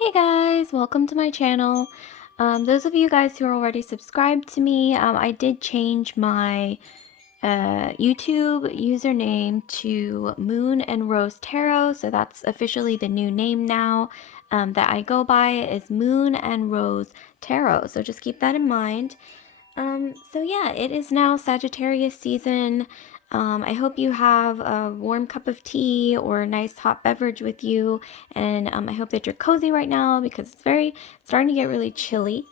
Hey guys, welcome to my channel. Those of you guys who are already subscribed to me, I did change my YouTube username to Moon and Rose Tarot, so that's officially the new name now that I go by is Moon and Rose Tarot, so just keep that in mind. So yeah, it is now Sagittarius season. I hope you have a warm cup of tea or a nice hot beverage with you, and I hope that you're cozy right now because it's starting to get really chilly.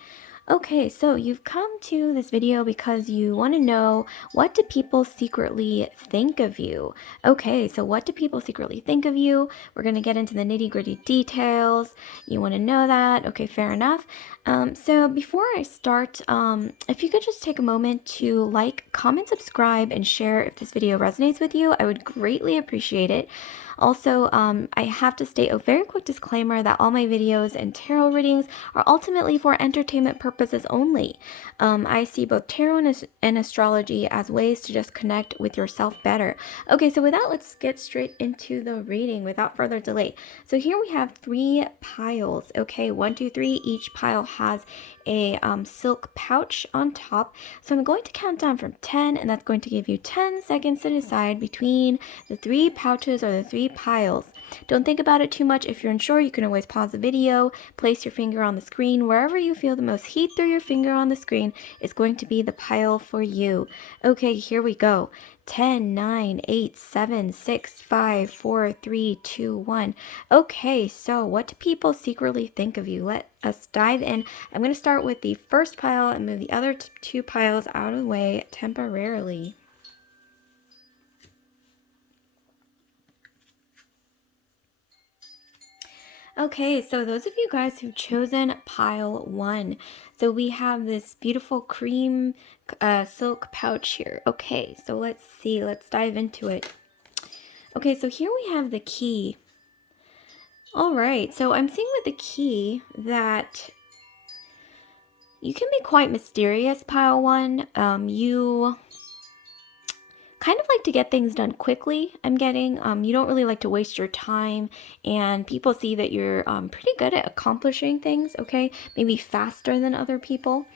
Okay, so you've come to this video because you want to know, what do people secretly think of you? Okay, so what do people secretly think of you? We're going to get into the nitty-gritty details. You want to know that? Okay, fair enough. So before I start, if you could just take a moment to like, comment, subscribe, and share if this video resonates with you, I would greatly appreciate it. Also, I have to state a very quick disclaimer that all my videos and tarot readings are ultimately for entertainment purposes only. I see both tarot and astrology as ways to just connect with yourself better. Okay, so with that, let's get straight into the reading without further delay. So here we have 3 piles. Okay, 1, 2, 3. Each pile has a silk pouch on top. So I'm going to count down from 10, and that's going to give you 10 seconds to decide between the 3 pouches or the 3 piles. Don't think about it too much. If you're unsure, you can always pause the video, place your finger on the screen. Wherever you feel the most heat through your finger on the screen is going to be the pile for you. Okay, here we go. 10, 9, 8, 7, 6, 5, 4, 3, 2, 1. Okay, so what do people secretly think of you? Let us dive in. I'm going to start with the first pile and move the other 2 piles out of the way temporarily. Okay, so those of you guys who've chosen pile 1, so we have this beautiful cream silk pouch here. Okay, so let's see, let's dive into it. Okay, so here we have the key. All right, so I'm seeing with the key that you can be quite mysterious, pile 1. You kind of like to get things done quickly. I'm getting you don't really like to waste your time, and people see that you're pretty good at accomplishing things. Okay, maybe faster than other people.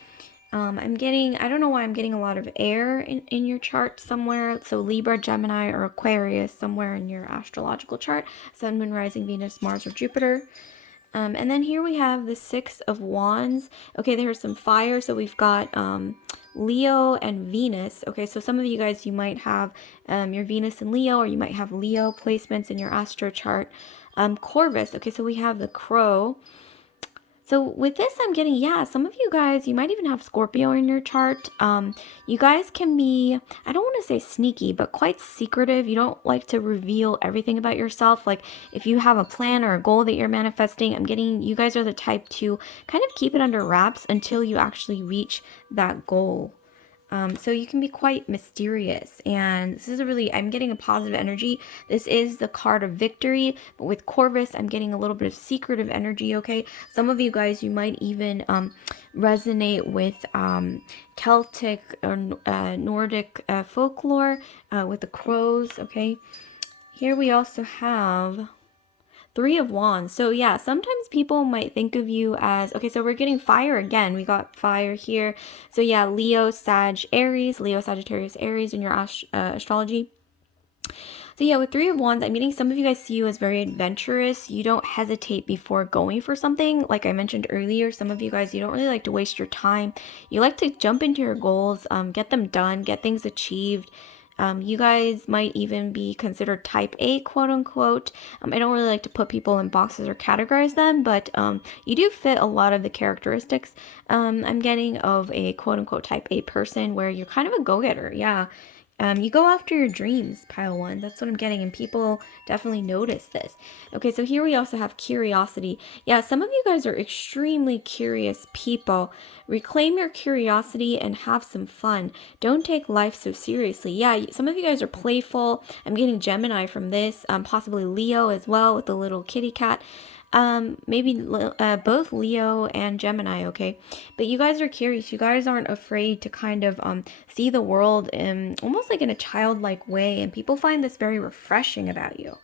I'm getting, I don't know why I'm getting a lot of air in your chart somewhere. So Libra, Gemini, or Aquarius somewhere in your astrological chart. Sun, Moon, Rising, Venus, Mars, or Jupiter. And then here we have the 6 of Wands. Okay, there's some fire. So we've got Leo and Venus. Okay, so some of you guys, you might have your Venus and Leo, or you might have Leo placements in your astro chart. Corvus. Okay, so we have the crow. So with this, I'm getting, yeah, some of you guys, you might even have Scorpio in your chart. You guys can be, I don't want to say sneaky, but quite secretive. You don't like to reveal everything about yourself. Like if you have a plan or a goal that you're manifesting, I'm getting, you guys are the type to kind of keep it under wraps until you actually reach that goal. So you can be quite mysterious, and this is I'm getting a positive energy. This is the card of victory, but with Corvus, I'm getting a little bit of secretive energy, okay? Some of you guys, you might even resonate with Celtic or Nordic folklore with the crows, okay? Here we also have 3 of Wands. So yeah, sometimes people might think of you as, okay, so we're getting fire again. We got fire here. So yeah, Leo, Sag, Aries, Leo, Sagittarius, Aries in your astrology. So yeah, with 3 of Wands, I'm getting some of you guys see you as very adventurous. You don't hesitate before going for something. Like I mentioned earlier, some of you guys, you don't really like to waste your time. You like to jump into your goals, get them done, get things achieved. You guys might even be considered type A, quote unquote. I don't really like to put people in boxes or categorize them, but you do fit a lot of the characteristics I'm getting of a quote unquote type A person, where you're kind of a go-getter. Yeah. You go after your dreams, pile 1. That's what I'm getting, and people definitely notice this. Okay, so here we also have curiosity. Yeah, some of you guys are extremely curious people. Reclaim your curiosity and have some fun. Don't take life so seriously. Yeah, some of you guys are playful. I'm getting Gemini from this, possibly Leo as well with the little kitty cat. Maybe both Leo and Gemini, okay? But you guys are curious. You guys aren't afraid to kind of see the world in almost like in a childlike way, and people find this very refreshing about you.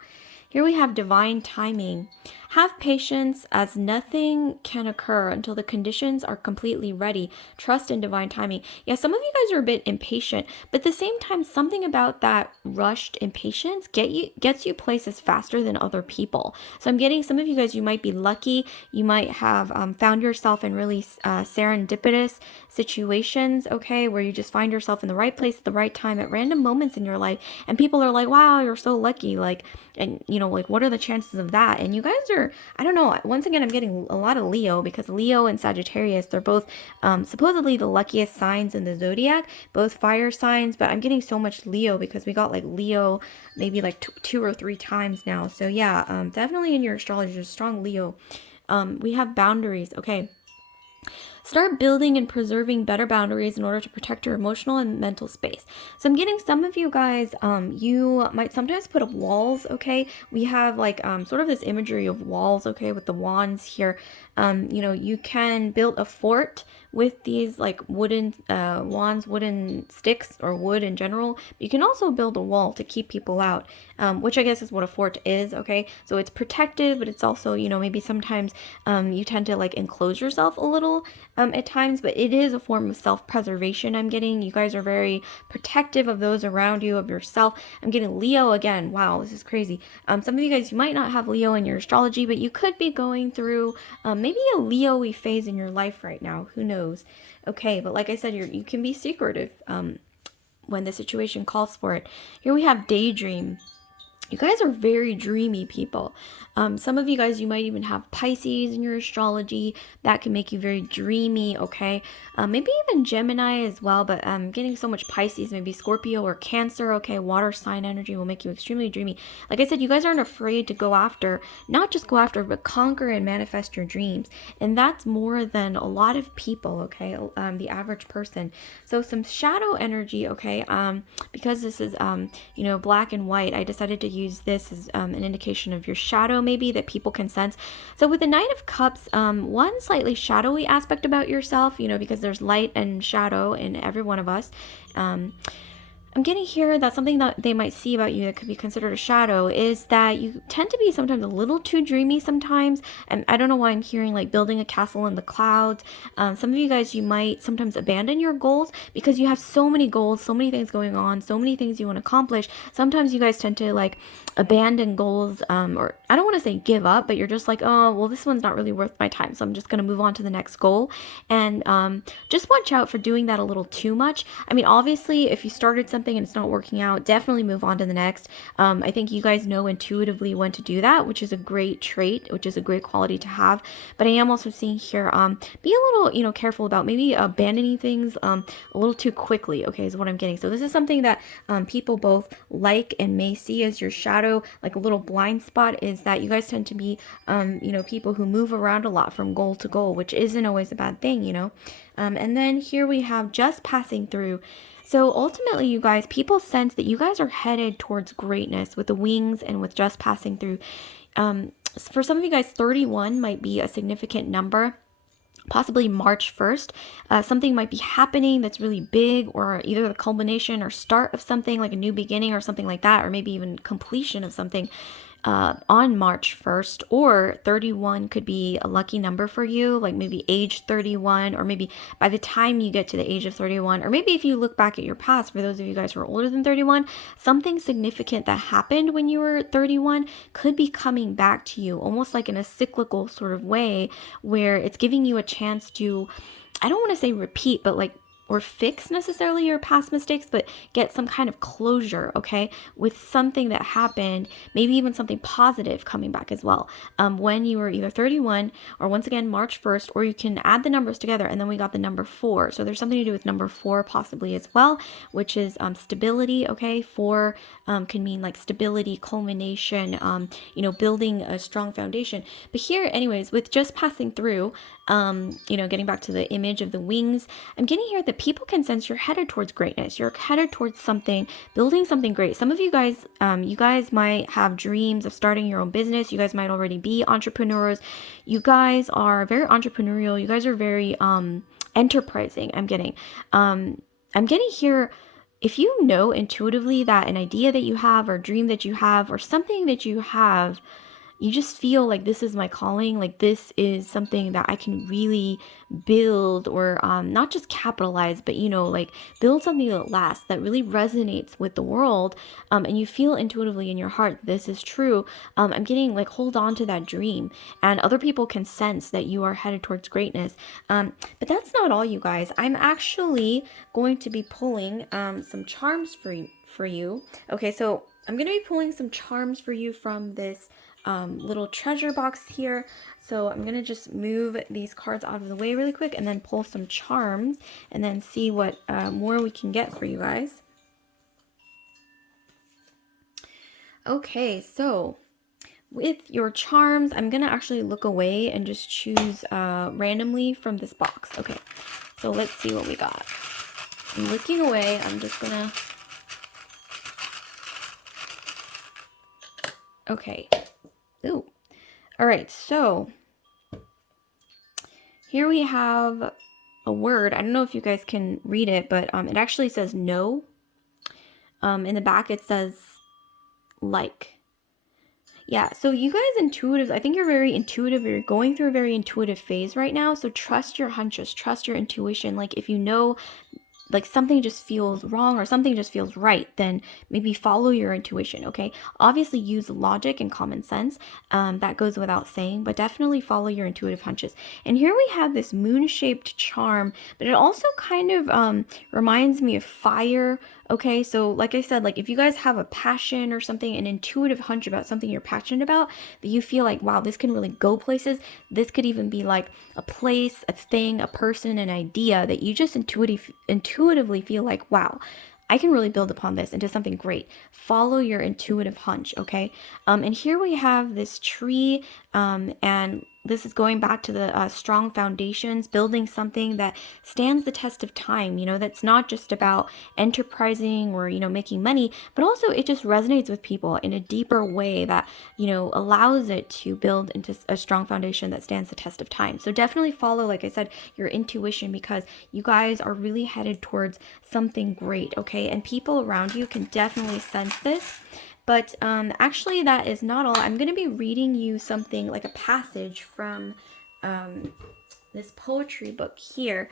Here we have divine timing. Have patience, as nothing can occur until the conditions are completely ready. Trust in divine timing. Yeah, some of you guys are a bit impatient, but at the same time, something about that rushed impatience gets you places faster than other people. So I'm getting some of you guys, you might be lucky. You might have found yourself in really serendipitous situations, okay, where you just find yourself in the right place at the right time at random moments in your life, and people are like, wow, you're so lucky, like, and like, what are the chances of that? And you guys are, I don't know, once again, I'm getting a lot of Leo, because Leo and Sagittarius, they're both supposedly the luckiest signs in the zodiac, both fire signs, but I'm getting so much Leo because we got like Leo maybe like two or three times now. So yeah, definitely in your astrology, there's strong Leo. We have boundaries, okay. Start building and preserving better boundaries in order to protect your emotional and mental space. So I'm getting some of you guys, you might sometimes put up walls, okay? We have like sort of this imagery of walls, okay, with the wands here. You can build a fort with these like wooden wands, wooden sticks, or wood in general. You can also build a wall to keep people out, which I guess is what a fort is, okay? So it's protective, but it's also, maybe sometimes you tend to like enclose yourself a little at times, but it is a form of self-preservation. I'm getting, you guys are very protective of those around you, of yourself. I'm getting Leo again. Wow, this is crazy. Some of you guys, you might not have Leo in your astrology, but you could be going through maybe a Leo-y phase in your life right now. Who knows? Okay, but like I said, you can be secretive when the situation calls for it. Here we have daydream. You guys are very dreamy people. Some of you guys, you might even have Pisces in your astrology. That can make you very dreamy, okay? Maybe even Gemini as well, but I'm getting so much Pisces, maybe Scorpio or Cancer, okay? Water sign energy will make you extremely dreamy. Like I said, you guys aren't afraid to go after, not just go after, but conquer and manifest your dreams. And that's more than a lot of people, okay? The average person. So some shadow energy, okay? Because this is, black and white, I decided to use this as an indication of your shadow, maybe, that people can sense. So with the Knight of Cups, one slightly shadowy aspect about yourself, because there's light and shadow in every one of us. I'm getting here that something that they might see about you that could be considered a shadow is that you tend to be sometimes a little too dreamy sometimes. And I don't know why I'm hearing like building a castle in the clouds. Some of you guys, you might sometimes abandon your goals because you have so many goals, so many things going on, so many things you want to accomplish. Sometimes you guys tend to like abandon goals, or I don't want to say give up, but you're just like, oh, well, this one's not really worth my time, so I'm just going to move on to the next goal. And just watch out for doing that a little too much. I mean, obviously, if you started something and it's not working out, definitely move on to the next. I think you guys know intuitively when to do that, which is a great trait, which is a great quality to have. But I am also seeing here, be a little, careful about maybe abandoning things a little too quickly, okay, is what I'm getting. So this is something that people both like and may see as your shadow, like a little blind spot, is that you guys tend to be, people who move around a lot from goal to goal, which isn't always a bad thing, and then here we have just passing through. So ultimately, you guys, people sense that you guys are headed towards greatness with the wings and with just passing through. For some of you guys, 31 might be a significant number. Possibly March 1st, something might be happening that's really big, or either the culmination or start of something like a new beginning or something like that, or maybe even completion of something on March 1st, or 31 could be a lucky number for you, like maybe age 31, or maybe by the time you get to the age of 31, or maybe if you look back at your past, for those of you guys who are older than 31, something significant that happened when you were 31 could be coming back to you, almost like in a cyclical sort of way, where it's giving you a chance to, I don't want to say repeat, but like, or fix necessarily your past mistakes, but get some kind of closure, okay, with something that happened, maybe even something positive coming back as well, when you were either 31, or once again March 1st, or you can add the numbers together, and then we got the number 4. So there's something to do with number 4 possibly as well, which is stability, okay. 4 can mean like stability, culmination, building a strong foundation. But here, anyways, with just passing through, getting back to the image of the wings, I'm getting here that people can sense you're headed towards greatness. You're headed towards something, building something great. Some of you guys, might have dreams of starting your own business. You guys might already be entrepreneurs. You guys are very entrepreneurial. You guys are very enterprising. I'm getting here, if you know intuitively that an idea that you have, or dream that you have, or something that you have you just feel like this is my calling, like this is something that I can really build, or not just capitalize, but like build something that lasts, that really resonates with the world, and you feel intuitively in your heart this is true. I'm getting like, hold on to that dream, and other people can sense that you are headed towards greatness. But that's not all, you guys. I'm actually going to be pulling some charms for you. Okay, so I'm going to be pulling some charms for you from this little treasure box here. So I'm going to just move these cards out of the way really quick and then pull some charms and then see what more we can get for you guys. Okay, so with your charms, I'm going to actually look away and just choose randomly from this box. Okay, so let's see what we got. I'm looking away. I'm just going to... Okay. Ooh. All right, so here we have a word. I don't know if you guys can read it, but it actually says no. In the back it says like. Yeah, so you guys intuitive, I think you're very intuitive. You're going through a very intuitive phase right now. So trust your hunches, trust your intuition. Like if you know like something just feels wrong or something just feels right, then maybe follow your intuition. Okay, obviously use logic and common sense, that goes without saying, but definitely follow your intuitive hunches. And here we have this moon-shaped charm, but it also kind of reminds me of fire. Okay, so like I said, like if you guys have a passion or something, an intuitive hunch about something you're passionate about, that you feel like, wow, this can really go places. This could even be like a place, a thing, a person, an idea that you just intuitively feel like, wow, I can really build upon this into something great. Follow your intuitive hunch, okay? And here we have this tree, and this is going back to the strong foundations, building something that stands the test of time, that's not just about enterprising or, making money, but also it just resonates with people in a deeper way that, allows it to build into a strong foundation that stands the test of time. So definitely follow, like I said, your intuition, because you guys are really headed towards something great, okay? And people around you can definitely sense this. But actually, that is not all. I'm going to be reading you something like a passage from this poetry book here.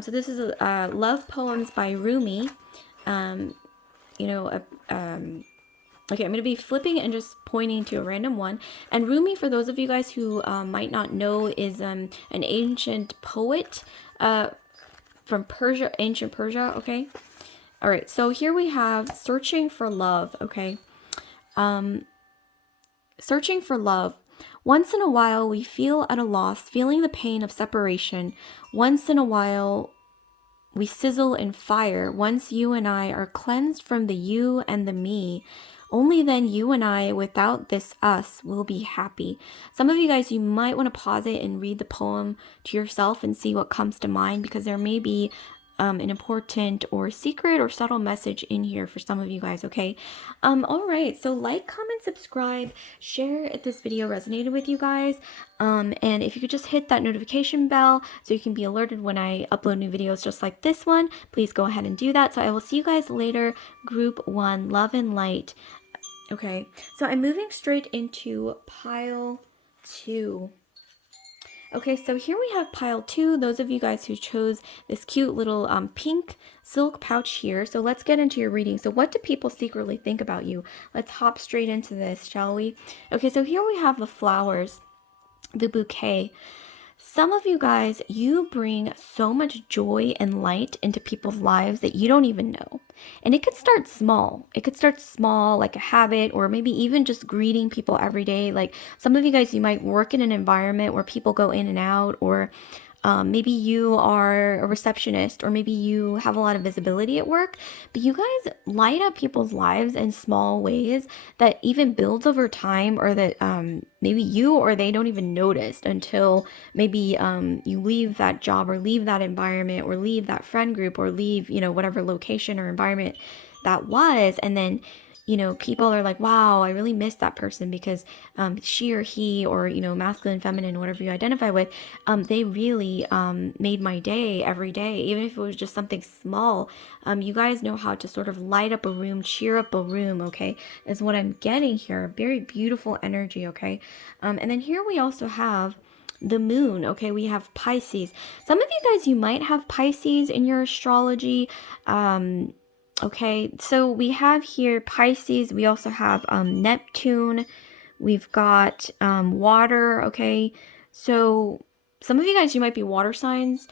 So this is Love Poems by Rumi. Okay, I'm going to be flipping and just pointing to a random one. And Rumi, for those of you guys who might not know, is an ancient poet from Persia, ancient Persia, okay? All right, so here we have Searching for Love, okay? Searching for love. Once in a while, we feel at a loss, feeling the pain of separation. Once in a while, we sizzle in fire. Once you and I are cleansed from the you and the me. Only then you and I, without this us, will be happy. Some of you guys, you might want to pause it and read the poem to yourself and see what comes to mind, because there may be an important or secret or subtle message in here for some of you guys, okay? All right, so like, comment, subscribe, share if this video resonated with you guys, and if you could just hit that notification bell so you can be alerted when I upload new videos just like this one, please go ahead and do that. So I will see you guys later. Group 1, love and light. Okay, so I'm moving straight into pile 2. Okay, so here we have pile 2, those of you guys who chose this cute little pink silk pouch here. So let's get into your reading. So what do people secretly think about you? Let's hop straight into this, shall we? Okay, so here we have the flowers, the bouquet. Some of you guys, you bring so much joy and light into people's lives that you don't even know. And it could start small. It could start small, like a habit, or maybe even just greeting people every day. Like some of you guys, you might work in an environment where people go in and out, or maybe you are a receptionist, or maybe you have a lot of visibility at work, but you guys light up people's lives in small ways that even builds over time, or that maybe you or they don't even notice until maybe you leave that job, or leave that environment, or leave that friend group, or leave, whatever location or environment that was, and then people are like, wow, I really miss that person because she or he, or, masculine, feminine, whatever you identify with, they really made my day every day, even if it was just something small. You guys know how to sort of light up a room, cheer up a room, okay, is what I'm getting here. Very beautiful energy, okay? And then here we also have the moon, okay? We have Pisces. Some of you guys, you might have Pisces in your astrology. Okay, so we have here Pisces. We also have Neptune. We've got water. Okay, so some of you guys, you might be water signs.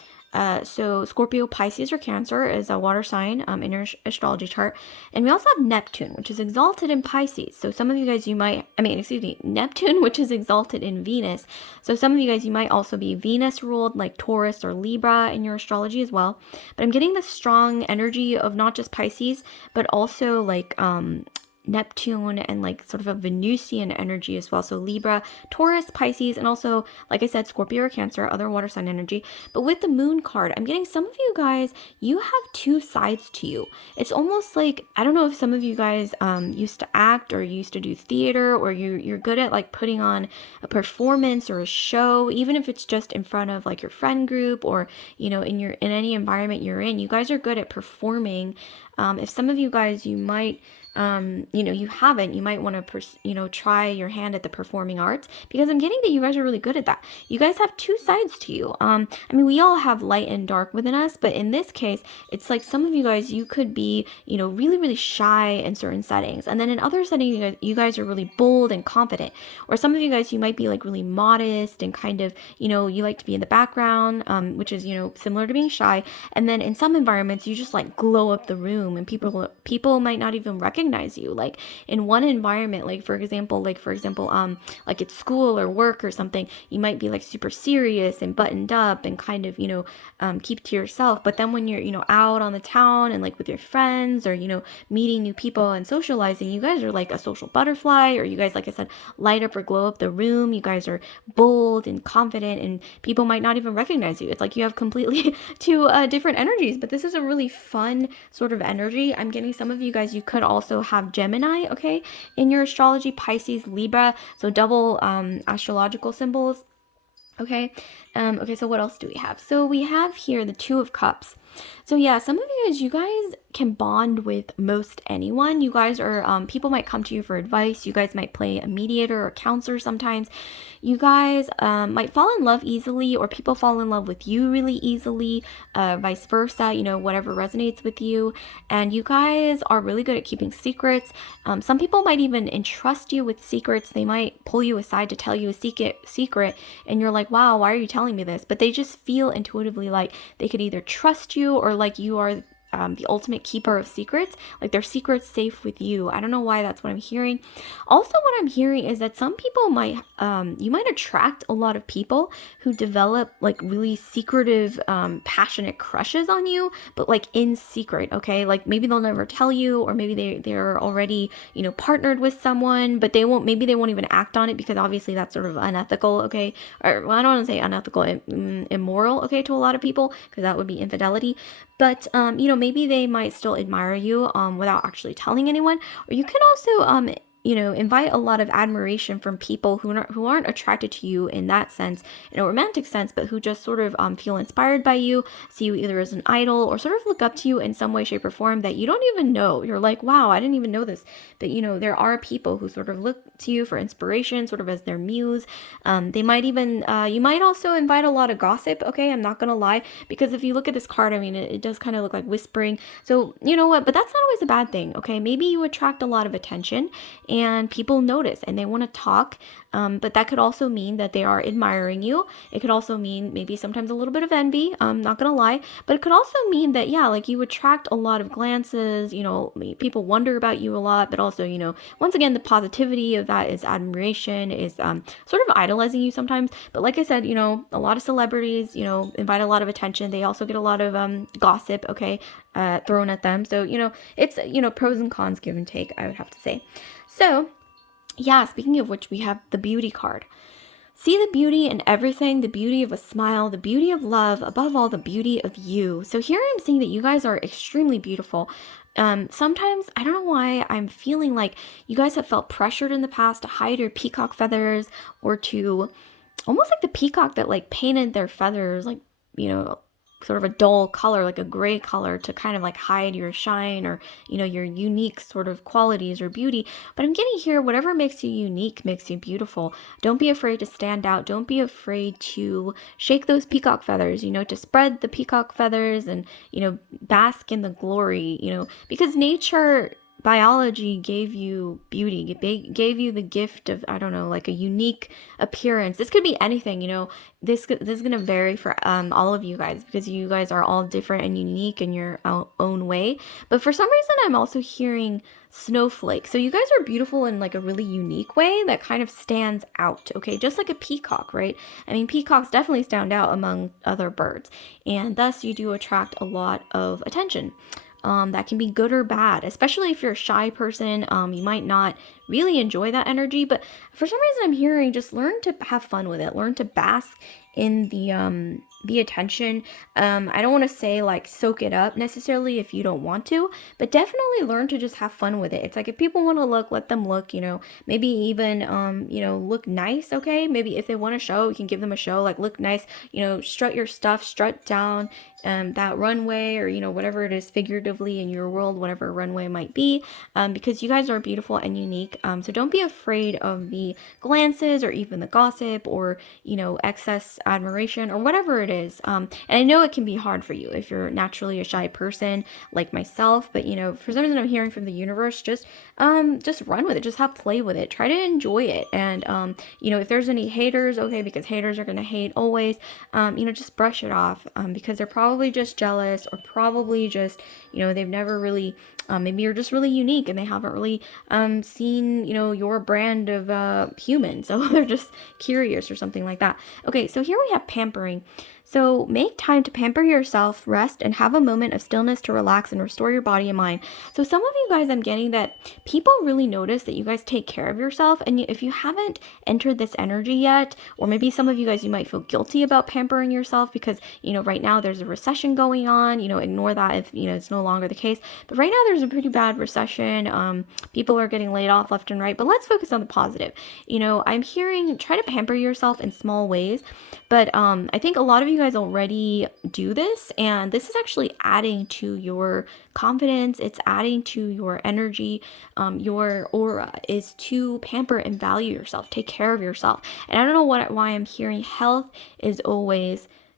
So Scorpio, Pisces, or Cancer is a water sign in your astrology chart. And we also have Neptune, which is exalted in Pisces. So some of you guys, Neptune, which is exalted in Venus. So some of you guys, you might also be Venus ruled, like Taurus or Libra in your astrology as well. But I'm getting the strong energy of not just Pisces, but also like Neptune and like sort of a Venusian energy as well. So Libra, Taurus, Pisces, and also, like I said, Scorpio or Cancer, other water sign energy. But with the moon card, I'm getting some of you guys, you have two sides to you. It's almost like, I don't know if some of you guys used to act or used to do theater, or you're good at like putting on a performance or a show, even if it's just in front of like your friend group, or in any environment you're in. You guys are good at performing. If some of you guys, you might you haven't, you might want to try your hand at the performing arts, because I'm getting that you guys are really good at that. You guys have two sides to you. We all have light and dark within us, but in this case, it's like some of you guys, you could be really, really shy in certain settings, and then in other settings, you guys are really bold and confident. Or some of you guys, you might be like really modest and kind of you like to be in the background, which is similar to being shy. And then in some environments, you just like glow up the room, and people might not even recognize you. Like in one environment, like for example, like at school or work or something, you might be like super serious and buttoned up and kind of keep to yourself. But then when you're out on the town and like with your friends, or meeting new people and socializing, you guys are like a social butterfly, or you guys, like I said, light up or glow up the room. You guys are bold and confident, and people might not even recognize you. It's like you have completely two different energies. But this is a really fun sort of energy. I'm getting some of you guys, you could also have Gemini, okay, in your astrology, Pisces, Libra, so double astrological symbols. Okay. Okay, so what else do we have? So we have here the Two of Cups. So yeah, some of you guys can bond with most anyone. You guys are, people might come to you for advice. You guys might play a mediator or counselor sometimes. You guys might fall in love easily, or people fall in love with you really easily, vice versa, whatever resonates with you. And you guys are really good at keeping secrets. Some people might even entrust you with secrets. They might pull you aside to tell you a secret, and you're like, wow, why are you telling me this? But they just feel intuitively like they could either trust you, or like you are the ultimate keeper of secrets, like their secret's safe with you. I don't know why that's what I'm hearing. Also, what I'm hearing is that some people might, you might attract a lot of people who develop like really secretive, passionate crushes on you, but like in secret, okay? Like maybe they'll never tell you, or maybe they're already, partnered with someone, but maybe they won't even act on it, because obviously that's sort of unethical, okay? Or well, I don't want to say unethical, immoral, okay, to a lot of people, because that would be infidelity. But maybe they might still admire you without actually telling anyone. Or you can also invite a lot of admiration from people who aren't attracted to you in that sense, in a romantic sense, but who just sort of feel inspired by you, see you either as an idol, or sort of look up to you in some way, shape, or form that you don't even know. You're like, wow, I didn't even know this. But there are people who sort of look to you for inspiration, sort of as their muse. They might even, you might also invite a lot of gossip, okay? I'm not gonna lie, because if you look at this card, it does kind of look like whispering. So, you know what? But that's not always a bad thing, okay? Maybe you attract a lot of attention, and people notice and they want to talk, but that could also mean that they are admiring you. It could also mean maybe sometimes a little bit of envy, not gonna lie, but it could also mean that, yeah, like you attract a lot of glances, people wonder about you a lot, but also, once again, the positivity of that is admiration, is sort of idolizing you sometimes. But like I said, a lot of celebrities, invite a lot of attention. They also get a lot of gossip, okay, thrown at them. So, it's, pros and cons, give and take, I would have to say. So, yeah, speaking of which, we have the beauty card. See the beauty in everything, the beauty of a smile, the beauty of love, above all, the beauty of you. So here I'm seeing that you guys are extremely beautiful. Sometimes I don't know why I'm feeling like you guys have felt pressured in the past to hide your peacock feathers, or to almost like the peacock that like painted their feathers like, you know, sort of a dull color, like a gray color, to kind of like hide your shine, or your unique sort of qualities or beauty. But I'm getting here, whatever makes you unique makes you beautiful. Don't be afraid to stand out. Don't be afraid to shake those peacock feathers, to spread the peacock feathers, and bask in the glory, because nature, biology gave you beauty, gave you the gift of, I don't know, like a unique appearance. This could be anything, this is going to vary for all of you guys, because you guys are all different and unique in your own way. But for some reason, I'm also hearing snowflake. So you guys are beautiful in like a really unique way that kind of stands out, okay? Just like a peacock, right? I mean, peacocks definitely stand out among other birds, and thus you do attract a lot of attention. That can be good or bad, especially if you're a shy person. You might not really enjoy that energy, but for some reason, I'm hearing just learn to have fun with it, learn to bask in the attention. I don't want to say like soak it up necessarily if you don't want to, but definitely learn to just have fun with it. It's like if people want to look, let them look. Maybe even look nice. Okay, maybe if they want a show, you can give them a show. Like look nice. Strut your stuff, strut down that runway, or whatever it is figuratively in your world, whatever runway might be, because you guys are beautiful and unique. So don't be afraid of the glances, or even the gossip, or excess admiration, or whatever it is. And I know it can be hard for you if you're naturally a shy person like myself, but for some reason I'm hearing from the universe, just run with it, just have play with it, try to enjoy it. And if there's any haters, okay, because haters are gonna hate always, just brush it off, because they're probably just jealous, or probably just they've never really, maybe you're just really unique and they haven't really seen your brand of human, so they're just curious or something like that. Okay, so here we have pampering. So make time to pamper yourself, rest, and have a moment of stillness to relax and restore your body and mind. So some of you guys, I'm getting that people really notice that you guys take care of yourself, and if you haven't entered this energy yet, or maybe some of you guys, you might feel guilty about pampering yourself because right now there's a recession going on. Ignore that if it's no longer the case, but right now there's a pretty bad recession. People are getting laid off left and right, but let's focus on the positive. I'm hearing try to pamper yourself in small ways, but I think a lot of you guys already do this, and this is actually adding to your confidence. It's adding to your energy. Your aura is to pamper and value yourself, take care of yourself. And I don't know why I'm hearing health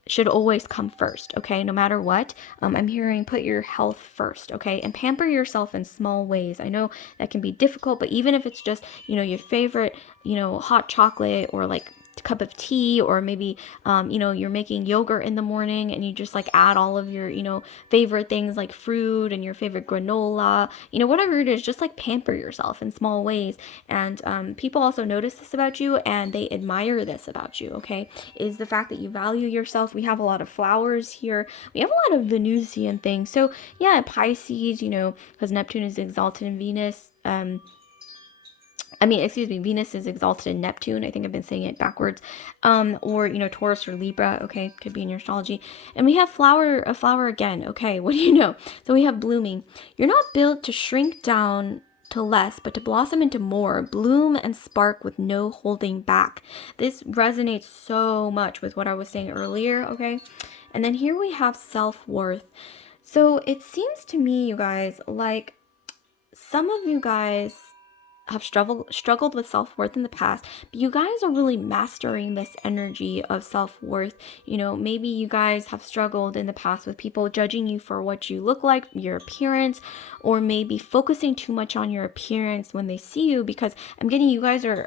should always come first, okay? No matter what, I'm hearing put your health first, okay? And pamper yourself in small ways. I know that can be difficult, but even if it's just, your favorite, hot chocolate, or like cup of tea, or maybe you're making yogurt in the morning and you just like add all of your favorite things like fruit and your favorite granola, whatever it is, just like pamper yourself in small ways. And people also notice this about you, and they admire this about you, okay? Is the fact that you value yourself. We have a lot of flowers here, we have a lot of Venusian things. So yeah, Pisces, because Neptune is exalted in Venus. Excuse me, Venus is exalted in Neptune. I think I've been saying it backwards. Or, Taurus or Libra, okay, could be in your astrology. And we have a flower again, okay, what do you know? So we have blooming. You're not built to shrink down to less, but to blossom into more, bloom and spark with no holding back. This resonates so much with what I was saying earlier, okay? And then here we have self-worth. So it seems to me, you guys, like some of you guys have struggled with self-worth in the past, but you guys are really mastering this energy of self-worth. Maybe you guys have struggled in the past with people judging you for what you look like, your appearance, or maybe focusing too much on your appearance when they see you, because I'm getting you guys are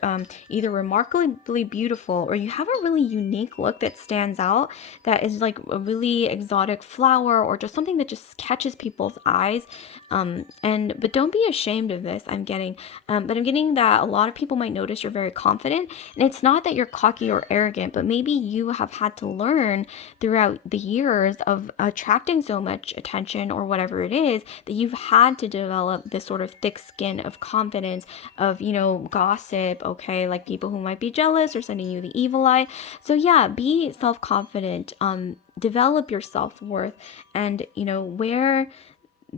either remarkably beautiful, or you have a really unique look that stands out, that is like a really exotic flower, or just something that just catches people's eyes. But don't be ashamed of this, I'm getting. But I'm getting that a lot of people might notice you're very confident, and it's not that you're cocky or arrogant, but maybe you have had to learn throughout the years of attracting so much attention, or whatever it is, that you've had to develop this sort of thick skin of confidence, of, gossip, okay, like people who might be jealous or sending you the evil eye. So yeah, be self-confident, develop your self-worth, and, wear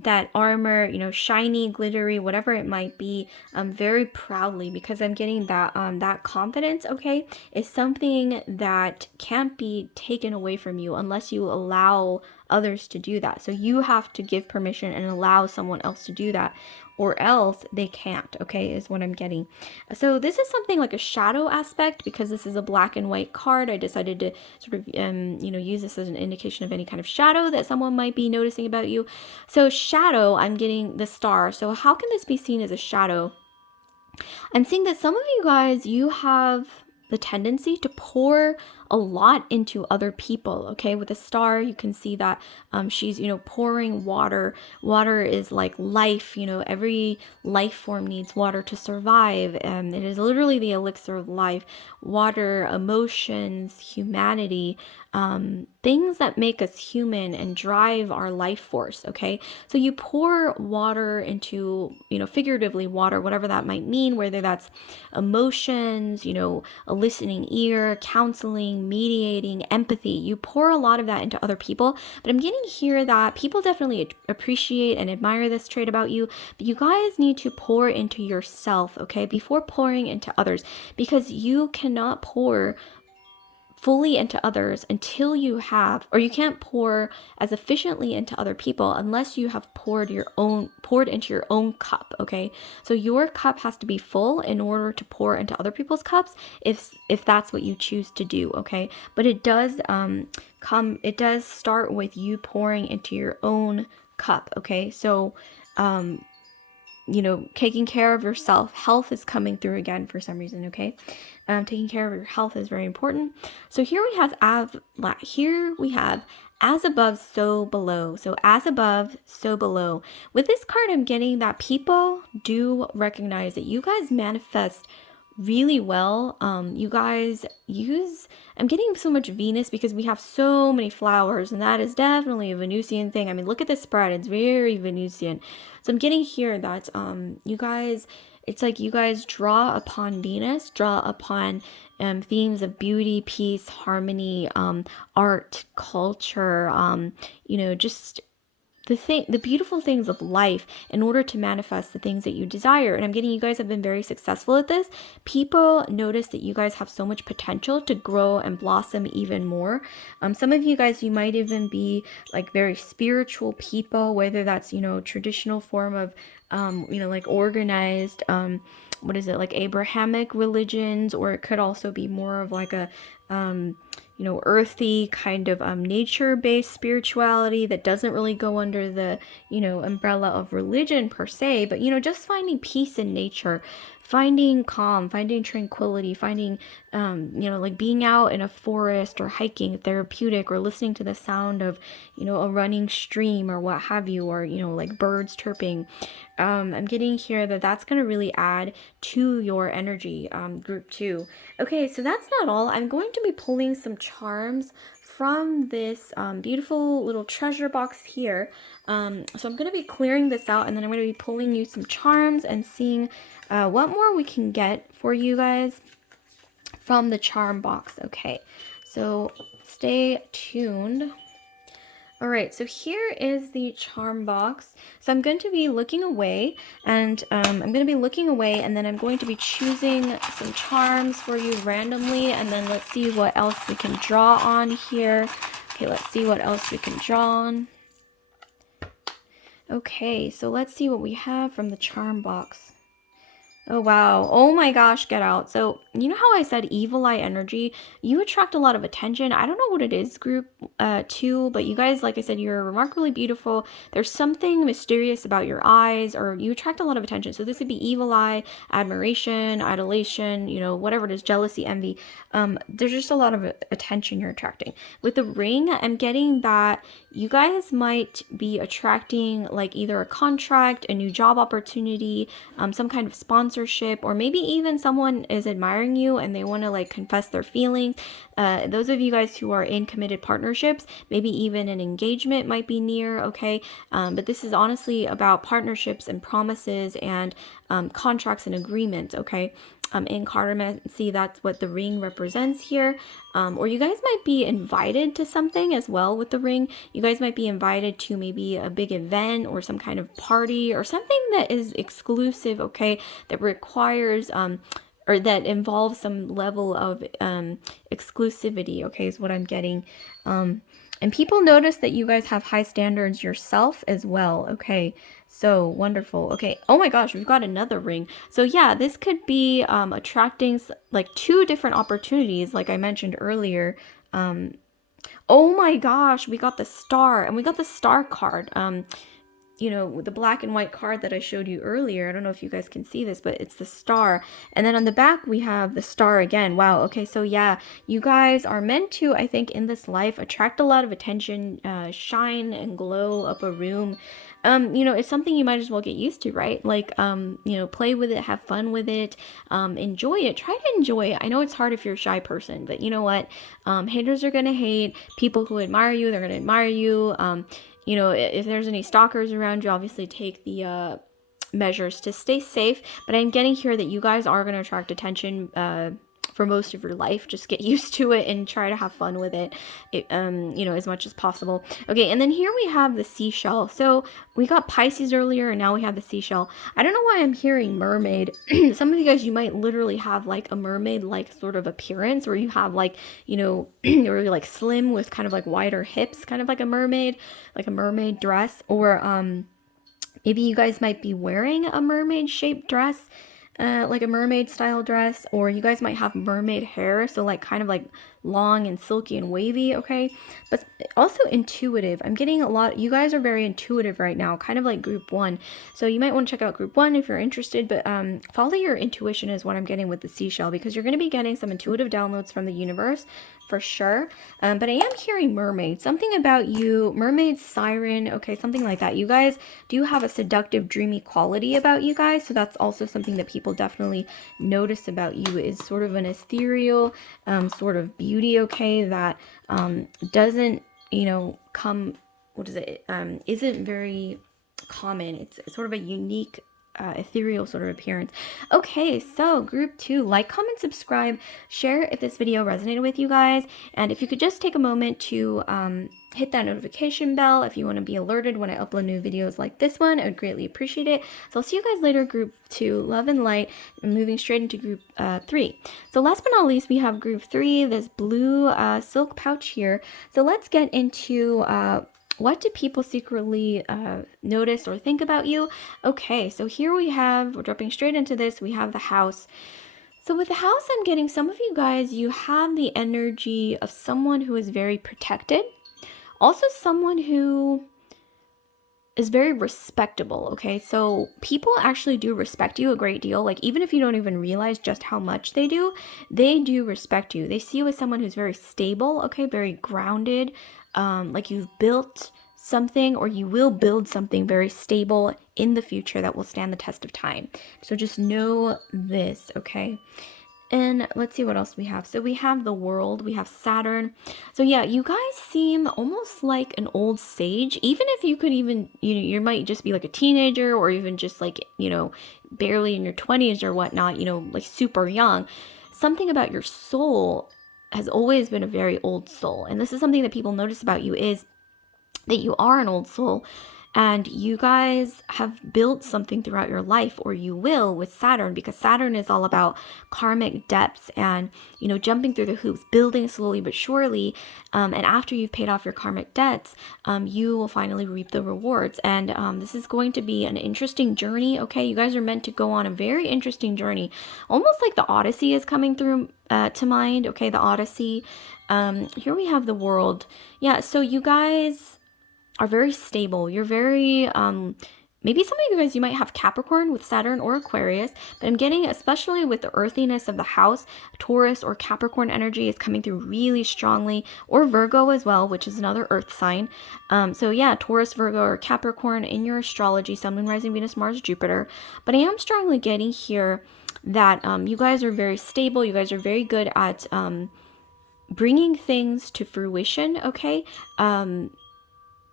that armor, you know, shiny, glittery, whatever it might be, very proudly, because I'm getting that that confidence, okay, is something that can't be taken away from you unless you allow others to do that. So you have to give permission and allow someone else to do that, or else they can't, okay, is what I'm getting. So this is something like a shadow aspect, because this is a black and white card. I decided to sort of you know, use this as an indication of any kind of shadow that someone might be noticing about you. So shadow, I'm getting the star. So how can this be seen as a shadow? I'm seeing that some of you guys, you have the tendency to pour a lot into other people, okay? With a star, you can see that she's, you know, pouring water. Water is like life, you know, every life form needs water to survive. It is literally the elixir of life. Water, emotions, humanity, things that make us human and drive our life force, okay? So you pour water into, you know, figuratively water, whatever that might mean, whether that's emotions, you know, a listening ear, counseling, mediating, empathy. You pour a lot of that into other people. But I'm getting here that people definitely appreciate and admire this trait about you, but you guys need to pour into yourself, okay, before pouring into others, because you cannot pour fully into others until you have, or you can't pour as efficiently into other people unless you have poured into your own cup, okay? So your cup has to be full in order to pour into other people's cups, if that's what you choose to do, okay? But it does it does start with you pouring into your own cup, okay? So you know, taking care of yourself. Health is coming through again for some reason, okay? Taking care of your health is very important. So here we have as above, so below. So as above, so below. With this card, I'm getting that people do recognize that you guys manifest really well. You guys use, I'm getting so much Venus because we have so many flowers, and that is definitely a Venusian thing. I mean, look at this spread, it's very Venusian. So I'm getting here that you guys, it's like you guys draw upon Venus, draw upon themes of beauty, peace, harmony, art, culture, you know, just the beautiful things of life in order to manifest the things that you desire. And I'm getting you guys have been very successful at this. People notice that you guys have so much potential to grow and blossom even more. Some of you guys, you might even be like very spiritual people, whether that's, you know, traditional form of you know, like organized what is it, like Abrahamic religions, or it could also be more of like a you know, earthy kind of nature-based spirituality that doesn't really go under the, you know, umbrella of religion per se, but, you know, just finding peace in nature, finding calm, finding tranquility, finding you know, like being out in a forest or hiking, therapeutic, or listening to the sound of, you know, a running stream or what have you, or, you know, like birds chirping. I'm getting here that that's going to really add to your energy, group 2. Okay, so that's not all. I'm going to be pulling some charms from this beautiful little treasure box here. So I'm going to be clearing this out, and then I'm going to be pulling you some charms and seeing what more we can get for you guys from the charm box. Okay, so stay tuned. All right, so here is the charm box. So I'm going to be looking away, and I'm going to be looking away, and then I'm going to be choosing some charms for you randomly, and then let's see what else we can draw on here. Okay, let's see what else we can draw on. Okay, so let's see what we have from the charm box. Oh, wow. Oh my gosh, get out. So, you know how I said evil eye energy? You attract a lot of attention. I don't know what it is, group 2, but you guys, like I said, you're remarkably beautiful. There's something mysterious about your eyes, or you attract a lot of attention. So this could be evil eye, admiration, idolation, you know, whatever it is, jealousy, envy. There's just a lot of attention you're attracting. With the ring, I'm getting that you guys might be attracting like either a contract, a new job opportunity, some kind of sponsorship, or maybe even someone is admiring you and they want to like confess their feelings. Those of you guys who are in committed partnerships, maybe even an engagement might be near, okay? But this is honestly about partnerships and promises and contracts and agreements, okay? incarnacy, that's what the ring represents here. Or you guys might be invited to something as well with the ring. You guys might be invited to maybe a big event or some kind of party or something that is exclusive, okay, that requires or that involves some level of exclusivity, okay, is what I'm getting. And people notice that you guys have high standards yourself as well, okay? So wonderful. Okay. Oh my gosh, we've got another ring. So yeah, this could be attracting like 2 different opportunities, like I mentioned earlier. Oh my gosh, we got the star, and we got the star card. You know, the black and white card that I showed you earlier. I don't know if you guys can see this, but it's the star. And then on the back, we have the star again. Wow. Okay. So yeah, you guys are meant to, I think, in this life, attract a lot of attention, shine and glow up a room. You know, it's something you might as well get used to, right? Like, you know, play with it, have fun with it, enjoy it, try to enjoy it. I know it's hard if you're a shy person, but you know what? Haters are going to hate. People who admire you, they're going to admire you. You know, if there's any stalkers around you, obviously take the measures to stay safe. But I'm getting here that you guys are going to attract attention for most of your life. Just get used to it and try to have fun with it, you know, as much as possible. Okay, and then here we have the seashell. So we got Pisces earlier, and now we have the seashell. I don't know why I'm hearing mermaid. Some of you guys, you might literally have like a mermaid-like sort of appearance, where you have like, you know, you're really like slim with kind of like wider hips, kind of like a mermaid dress, or maybe you guys might be wearing a mermaid shaped dress, like a mermaid style dress, or you guys might have mermaid hair, so like kind of like long and silky and wavy, okay? But also intuitive. I'm getting a lot, you guys are very intuitive right now, kind of like group 1. So you might want to check out group 1 if you're interested, but follow your intuition is what I'm getting with the seashell, because you're going to be getting some intuitive downloads from the universe for sure. But I am hearing mermaid, something about you, mermaid, siren, okay, something like that. You guys do have a seductive, dreamy quality about you guys, so that's also something that people definitely notice about you, is sort of an ethereal sort of beauty, okay, that doesn't, you know, come, what is it, isn't very common. It's sort of a unique ethereal sort of appearance. Okay, so group 2, like, comment, subscribe, share if this video resonated with you guys, and if you could just take a moment to hit that notification bell if you want to be alerted when I upload new videos like this one. I would greatly appreciate it. So I'll see you guys later, group 2, love and light, and moving straight into group 3. So last but not least, we have group 3, this blue silk pouch here. So let's get into what do people secretly notice or think about you? Okay, so here we're dropping straight into this, we have the house. So with the house, I'm getting some of you guys, you have the energy of someone who is very protected. Also someone who is very respectable, okay? So people actually do respect you a great deal. Like, even if you don't even realize just how much they do respect you. They see you as someone who's very stable, okay? Very grounded. Like you've built something, or you will build something very stable in the future that will stand the test of time. So just know this, okay? And let's see what else we have. So we have the world, we have Saturn. So yeah, you guys seem almost like an old sage, even if you could even, you know, you might just be like a teenager, or even just like, you know, barely in your 20s or whatnot, you know, like super young. Something about your soul has always been a very old soul. And this is something that people notice about you, is that you are an old soul. And you guys have built something throughout your life, or you will, with Saturn, because Saturn is all about karmic depths and, you know, jumping through the hoops, building slowly but surely. And after you've paid off your karmic debts, you will finally reap the rewards. And this is going to be an interesting journey, okay? You guys are meant to go on a very interesting journey, almost like the Odyssey is coming through to mind, okay? The Odyssey. Here we have the world. Yeah, so you guys are very stable. You're very, maybe some of you guys, you might have Capricorn with Saturn or Aquarius, but I'm getting, especially with the earthiness of the house, Taurus or Capricorn energy is coming through really strongly, or Virgo as well, which is another earth sign. So yeah, Taurus, Virgo, or Capricorn in your astrology, Sun, Moon, Rising, Venus, Mars, Jupiter. But I am strongly getting here that you guys are very stable. You guys are very good at bringing things to fruition, okay?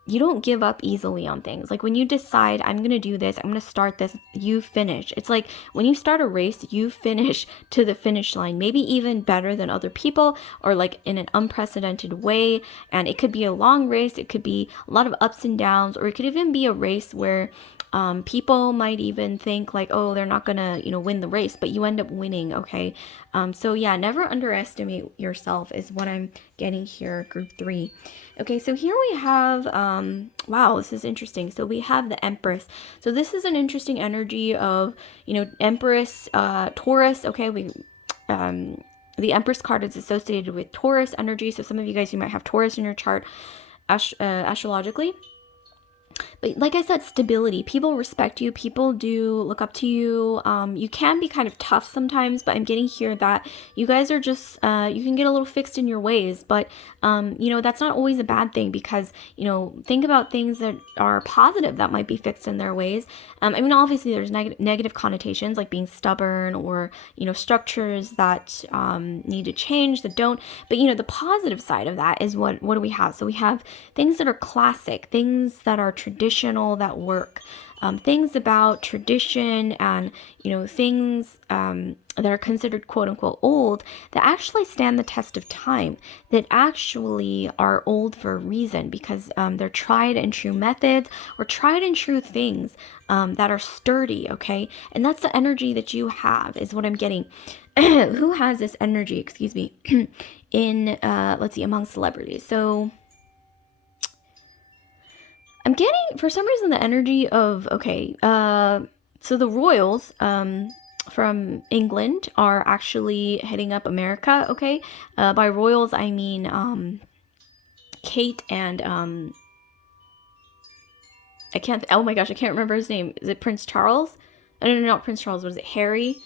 you don't give up easily on things. Like when you decide, I'm going to do this, I'm going to start this, you finish. It's like when you start a race, you finish to the finish line, maybe even better than other people, or like in an unprecedented way. And it could be a long race, it could be a lot of ups and downs, or it could even be a race where people might even think like, oh, they're not gonna, win the race, but you end up winning. Okay. So yeah, never underestimate yourself is what I'm getting here, group 3. Okay, so here we have, wow, this is interesting. So we have the Empress. So this is an interesting energy of, Empress, Taurus. Okay, the Empress card is associated with Taurus energy. So some of you guys, you might have Taurus in your chart astrologically. But like I said, stability. People respect you. People do look up to you. You can be kind of tough sometimes, but I'm getting here that you guys are just, you can get a little fixed in your ways. But, that's not always a bad thing because, think about things that are positive that might be fixed in their ways. Obviously there's negative connotations like being stubborn or, structures that need to change that don't. But, the positive side of that is what do we have? So we have things that are classic, things that are traditional that work, things about tradition and things that are considered quote unquote old that actually stand the test of time, that actually are old for a reason because they're tried and true methods or tried and true things that are sturdy. Okay, and that's the energy that you have is what I'm getting. Who has this energy, excuse me, in let's see, among celebrities? So I'm getting, for some reason, the energy of, okay, so the royals from England are actually hitting up America, okay? By royals, I mean Kate and, oh my gosh, I can't remember his name. Is it Prince Charles? No, not Prince Charles. Was it Harry?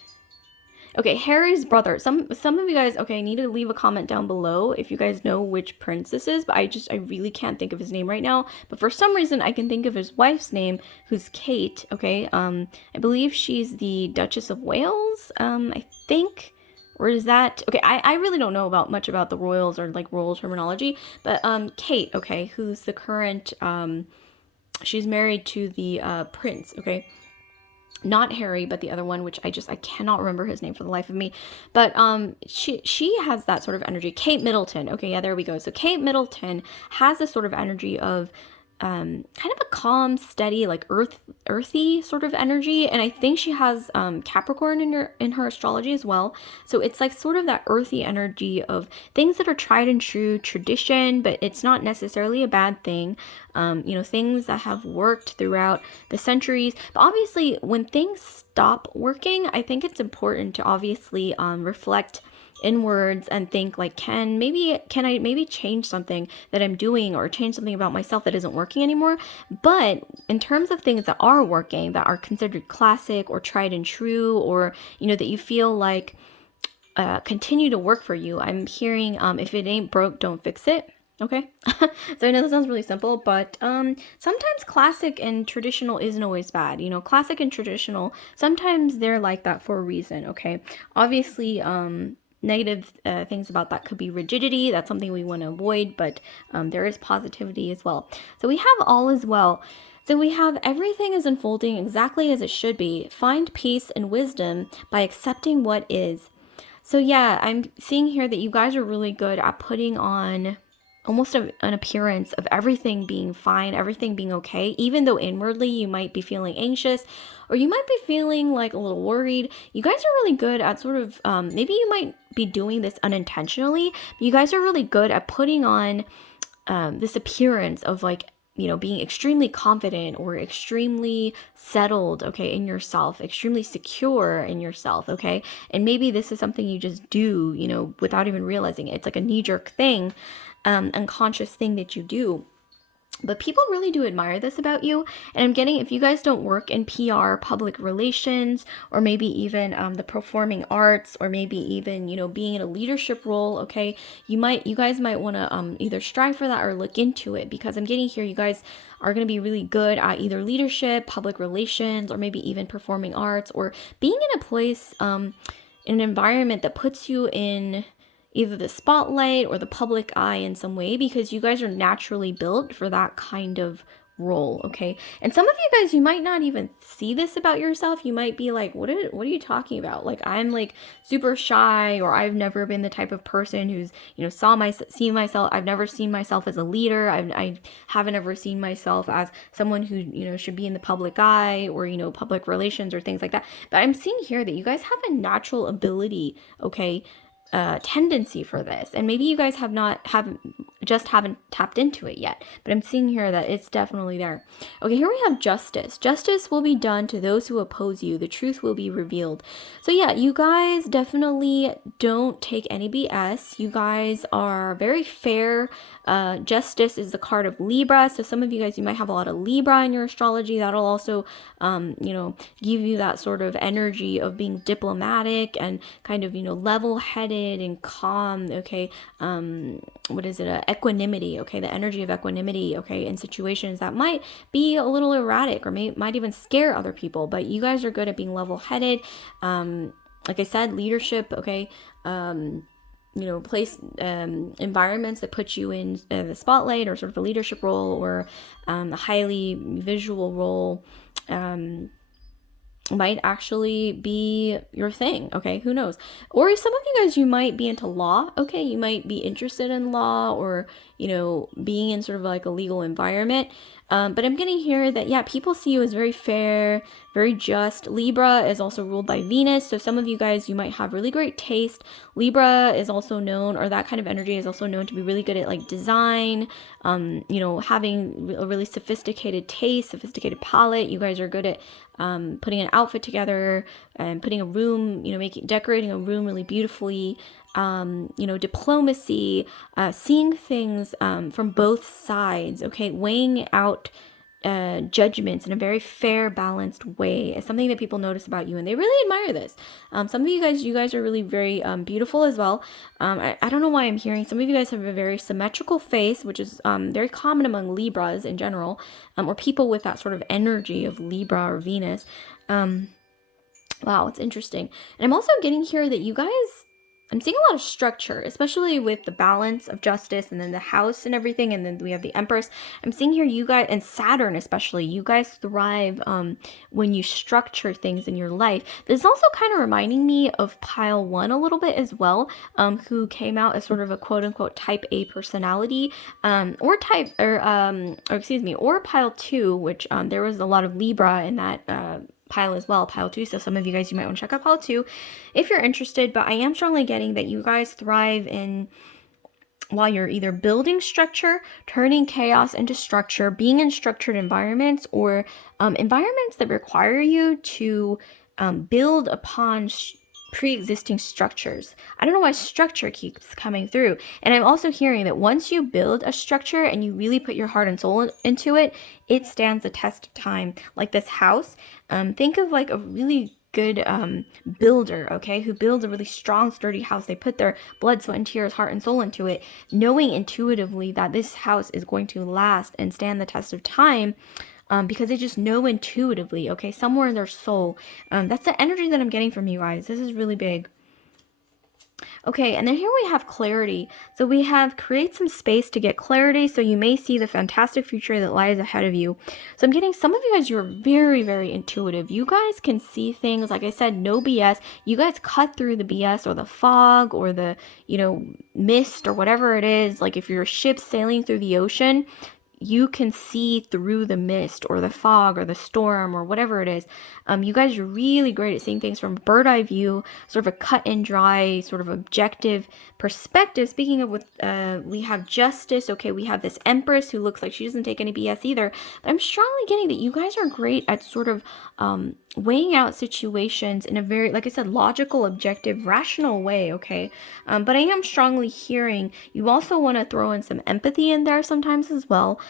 Okay, Harry's brother. Some of you guys, okay, I need to leave a comment down below if you guys know which prince this is, but I really can't think of his name right now. But for some reason, I can think of his wife's name, who's Kate, okay? I believe she's the Duchess of Wales, I think. Or is that, okay, I really don't know much about the royals or like royal terminology, but Kate, okay, who's the current, she's married to the prince, okay? Not Harry, but the other one, which I cannot remember his name for the life of me. But she has that sort of energy. Kate Middleton. Okay, yeah, there we go. So Kate Middleton has this sort of energy of kind of a calm, steady, like earthy sort of energy, and I think she has Capricorn in her astrology as well. So it's like sort of that earthy energy of things that are tried and true tradition, but it's not necessarily a bad thing. Things that have worked throughout the centuries. But obviously, when things stop working, I think it's important to obviously reflect inwards and think like, can I maybe change something that I'm doing or change something about myself that isn't working anymore. But in terms of things that are working, that are considered classic or tried and true, or that you feel like continue to work for you, I'm hearing if it ain't broke, don't fix it. Okay. So I know that sounds really simple, but sometimes classic and traditional isn't always bad. Classic and traditional, sometimes they're like that for a reason. Okay. Obviously, negative things about that could be rigidity. That's something we want to avoid, but there is positivity as well. So we have all as well. So we have everything is unfolding exactly as it should be. Find peace and wisdom by accepting what is. So yeah, I'm seeing here that you guys are really good at putting on almost an appearance of everything being fine, everything being okay, even though inwardly you might be feeling anxious or you might be feeling like a little worried. You guys are really good at sort of, maybe you might be doing this unintentionally, but you guys are really good at putting on this appearance of like, being extremely confident or extremely settled, okay, in yourself, extremely secure in yourself, okay? And maybe this is something you just do, without even realizing it. It's like a knee-jerk thing, unconscious thing that you do. But people really do admire this about you. And I'm getting, if you guys don't work in PR, public relations, or maybe even the performing arts, or maybe even, being in a leadership role, okay, you guys might want to either strive for that or look into it, because I'm getting here, you guys are going to be really good at either leadership, public relations, or maybe even performing arts, or being in a place, in an environment that puts you in, either the spotlight or the public eye in some way, because you guys are naturally built for that kind of role. Okay. And some of you guys, you might not even see this about yourself. You might be like, what are you talking about? Like, I'm like super shy, or I've never been the type of person who's, seen myself. I've never seen myself as a leader. I haven't ever seen myself as someone who, should be in the public eye, or, public relations or things like that. But I'm seeing here that you guys have a natural ability, okay, tendency for this, and maybe you guys haven't tapped into it yet, but I'm seeing here that it's definitely there. Okay, here we have justice will be done to those who oppose you, the truth will be revealed. So yeah, you guys definitely don't take any BS. You guys are very fair. Justice is the card of Libra, so some of you guys, you might have a lot of Libra in your astrology. That'll also give you that sort of energy of being diplomatic and kind of level-headed and calm. Okay, what is it, equanimity. Okay, the energy of equanimity, okay, in situations that might be a little erratic, or might even scare other people, but you guys are good at being level-headed. Like I said, leadership, okay, place environments that put you in the spotlight, or sort of a leadership role, or a highly visual role might actually be your thing. Okay, who knows? Or some of you guys, you might be into law. Okay, you might be interested in law, or being in sort of like a legal environment. But I'm getting here that, yeah, people see you as very fair, very just. Libra is also ruled by Venus, so some of you guys, you might have really great taste. Libra is also known, or that kind of energy is also known to be really good at like design, having a really sophisticated taste, sophisticated palette. You guys are good at putting an outfit together and putting a room, decorating a room really beautifully. Diplomacy, seeing things from both sides, okay, weighing out judgments in a very fair, balanced way is something that people notice about you, and they really admire this. Some of you guys are really very beautiful as well. I don't know why I'm hearing some of you guys have a very symmetrical face, which is very common among Libras in general, or people with that sort of energy of Libra or Venus. Wow, it's interesting. And I'm also getting here that you guys, I'm seeing a lot of structure, especially with the balance of justice, and then the house and everything, and then we have the Empress. I'm seeing here you guys, and Saturn especially, you guys thrive when you structure things in your life. This is also kind of reminding me of Pile 1 a little bit as well, who came out as sort of a quote-unquote type A personality, or Pile 2, which there was a lot of Libra in that pile as well, Pile 2. So some of you guys, you might want to check out Pile 2 if you're interested. But I am strongly getting that you guys thrive in, while you're either building structure, turning chaos into structure, being in structured environments, or environments that require you to build upon pre-existing structures. I don't know why structure keeps coming through. And I'm also hearing that once you build a structure and you really put your heart and soul into it, it stands the test of time. Like this house, think of like a really good builder, okay, who builds a really strong, sturdy house. They put their blood, sweat, and tears, heart and soul into it, knowing intuitively that this house is going to last and stand the test of time. Because they just know intuitively, okay, somewhere in their soul. That's the energy that I'm getting from you guys. This is really big. Okay, and then here we have clarity. So we have create some space to get clarity, so you may see the fantastic future that lies ahead of you. So I'm getting some of you guys, you're very, very intuitive. You guys can see things, like I said, no BS. You guys cut through the BS or the fog or the, mist or whatever it is. Like if your ship's sailing through the ocean, you can see through the mist or the fog or the storm or whatever it is. You guys are really great at seeing things from a bird eye view, sort of a cut and dry, sort of objective perspective. Speaking of, we have justice. Okay, we have this Empress who looks like she doesn't take any BS either. But I'm strongly getting that you guys are great at sort of weighing out situations in a very, like I said, logical, objective, rational way, okay? But I am strongly hearing you also want to throw in some empathy in there sometimes as well.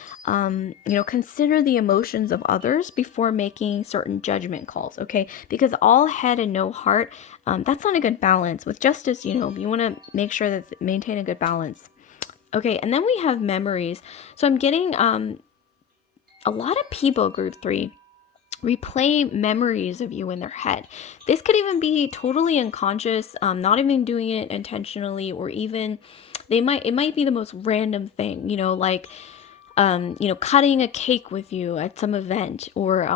Consider the emotions of others before making certain judgment calls, okay? Because all head and no heart, that's not a good balance. With justice, you want to make sure that maintain a good balance. Okay, and then we have memories. So I'm getting a lot of people, group 3. replay memories of you in their head. This could even be totally unconscious, not even doing it intentionally, or even it might be the most random thing, like cutting a cake with you at some event, or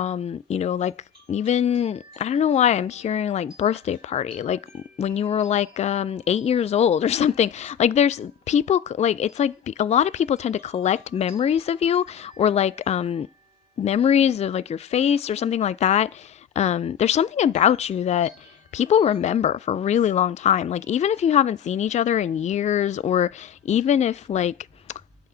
like, even, I don't know why I'm hearing like birthday party, like when you were like 8 years old or something. Like, there's people, like, it's like a lot of people tend to collect memories of you, or like memories of like your face or something like that. There's something about you that people remember for a really long time. Like, even if you haven't seen each other in years, or even if, like,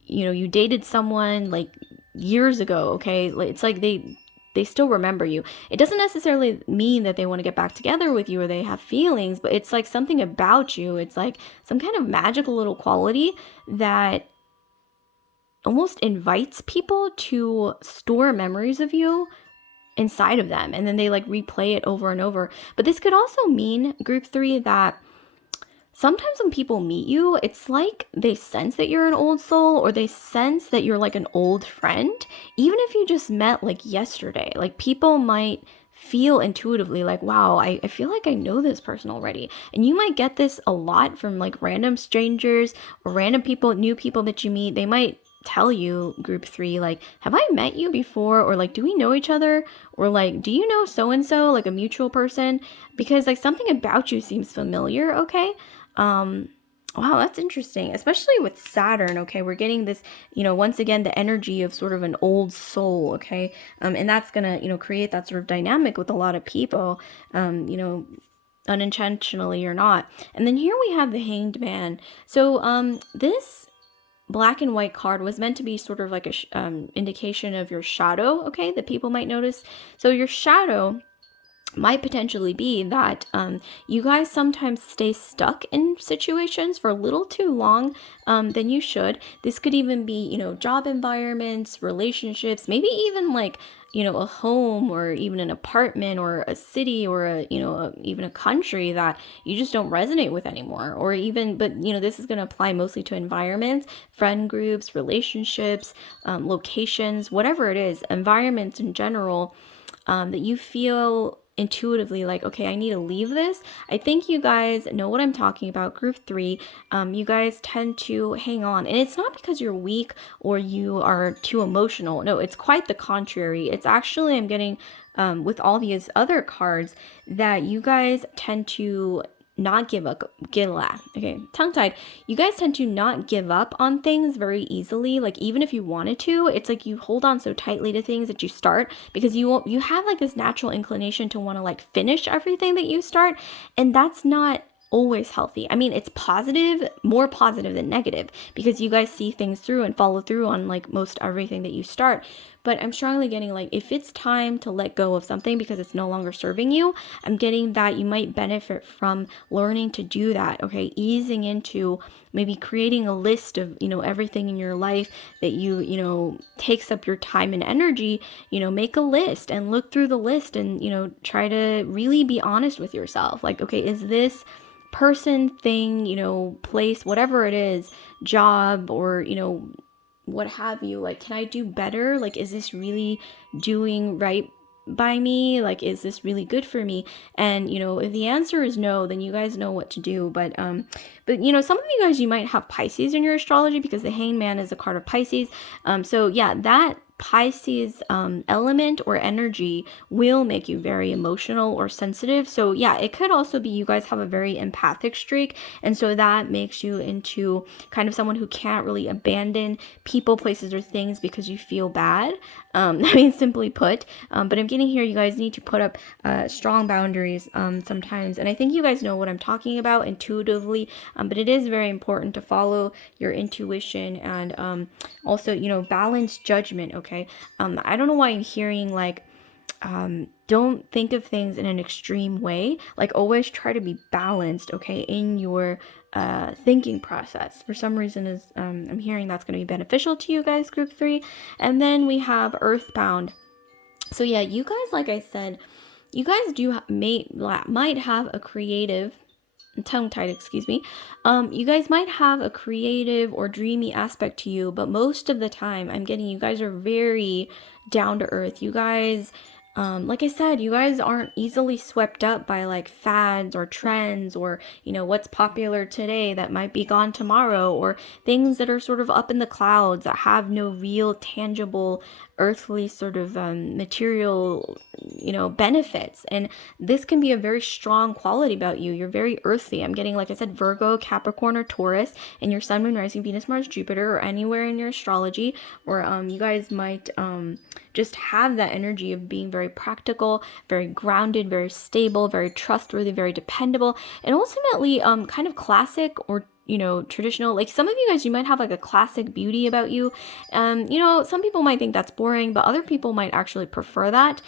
you dated someone like years ago, okay? It's like they still remember you. It doesn't necessarily mean that they want to get back together with you or they have feelings, but it's like something about you. It's like some kind of magical little quality that almost invites people to store memories of you inside of them, and then they like replay it over and over. But this could also mean, group 3, that sometimes when people meet you, it's like they sense that you're an old soul, or they sense that you're like an old friend, even if you just met like yesterday. Like, people might feel intuitively like, wow, I feel like I know this person already. And you might get this a lot from like random strangers or random people, new people that you meet. They might tell you, group 3, like, have I met you before? Or like, do we know each other? Or like, do you know so and so, like a mutual person? Because like something about you seems familiar, okay? Um, wow, that's interesting, especially with Saturn. Okay, we're getting this, once again, the energy of sort of an old soul. Okay, and that's gonna, create that sort of dynamic with a lot of people, unintentionally or not. And then here we have the Hanged Man. So, this black and white card was meant to be sort of like a indication of your shadow. Okay, that people might notice. So your shadow might potentially be that you guys sometimes stay stuck in situations for a little too long than you should. This could even be, job environments, relationships, maybe even like, a home, or even an apartment, or a city, or even a country that you just don't resonate with anymore. Or even, but this is going to apply mostly to environments, friend groups, relationships, locations, whatever it is, environments in general, that you feel intuitively like, okay, I need to leave this. I think you guys know what I'm talking about. Group 3, you guys tend to hang on. And it's not because you're weak or you are too emotional. No, it's quite the contrary. It's actually, I'm getting, with all these other cards, that you guys tend to not okay, tongue tied. You guys tend to not give up on things very easily. Like, even if you wanted to, it's like you hold on so tightly to things that you start, because you have like this natural inclination to want to like finish everything that you start, and that's not always healthy. I mean, it's positive, more positive than negative, because you guys see things through and follow through on like most everything that you start. But I'm strongly getting, like, if it's time to let go of something because it's no longer serving you, I'm getting that you might benefit from learning to do that. Okay, easing into maybe creating a list of, everything in your life that takes up your time and energy. Make a list and look through the list, and try to really be honest with yourself. Like, okay, is this person, thing, place, whatever it is, job, or what have you, like, can I do better? Like, is this really doing right by me? Like, is this really good for me? And if the answer is no, then you guys know what to do. But some of you guys, you might have Pisces in your astrology, because the Hanged Man is a card of Pisces. So yeah, that Pisces element or energy will make you very emotional or sensitive. So yeah, it could also be you guys have a very empathic streak, and so that makes you into kind of someone who can't really abandon people, places, or things because you feel bad. I mean, simply put. But I'm getting here, you guys need to put up strong boundaries sometimes, and I think you guys know what I'm talking about intuitively. But it is very important to follow your intuition, and also, balance judgment. Okay, I don't know why I'm hearing like, don't think of things in an extreme way. Like, always try to be balanced, okay, in your thinking process. For some reason, is I'm hearing that's going to be beneficial to you guys, group 3. And then we have Earthbound. So yeah, you guys, like I said, you guys might have a creative, tongue-tied, excuse me. You guys might have a creative or dreamy aspect to you, but most of the time I'm getting you guys are very down to earth. You guys like I said, you guys aren't easily swept up by like fads or trends or, what's popular today that might be gone tomorrow, or things that are sort of up in the clouds that have no real tangible earthly sort of material, benefits. And this can be a very strong quality about you. You're very earthy. I'm getting, like I said, Virgo, Capricorn, or Taurus, and your sun, moon, rising, Venus, Mars, Jupiter, or anywhere in your astrology, or you guys might just have that energy of being very practical, very grounded, very stable, very trustworthy, very dependable, and ultimately kind of classic or traditional. Like some of you guys, you might have like a classic beauty about you. Some people might think that's boring, but other people might actually prefer that